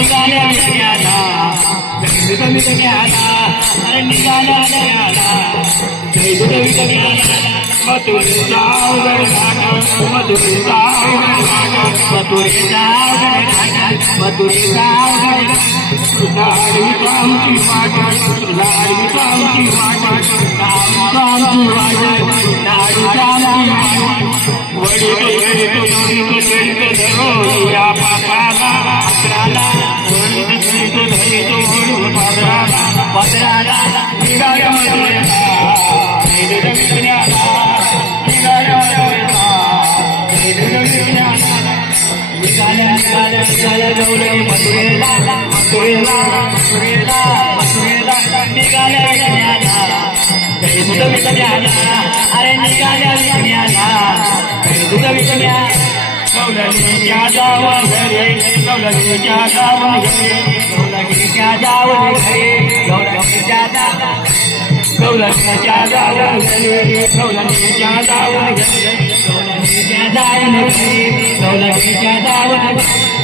निघाल्या विज्ञाना दैविक विज्ञाना अरे निघाल्या विज्ञाना दैविक विज्ञाना मथुरेचा अवघड घाट मथुरेचा अवघड घाट मथुरेचा अवघड घाट मथुरेचा अवघड धार्मिक आमची वाट धार्मिक आमची वाट आमची वाट नाडूचा आमची वाट वडील धरो या पापाला पात्राला वडील धरितो म्हणून पात्राला निघाल्या गौरव मथुरेला मथुरेला मथुरेला मथुरेला निघाल्या विज्ञाना दैविक विज्ञाना अरे निघाल्या विज्ञाना दैविक विज्ञाना गौलगीच्या जावा घरे गौलगीच्या जावा घरे गौलगीच्या जावा घरे गौलगीच्या जावा गौलगीच्या जावा घरे गौलगीच्या जावा घरे गौलगीच्या जावा घरे गौलगीच्या जावा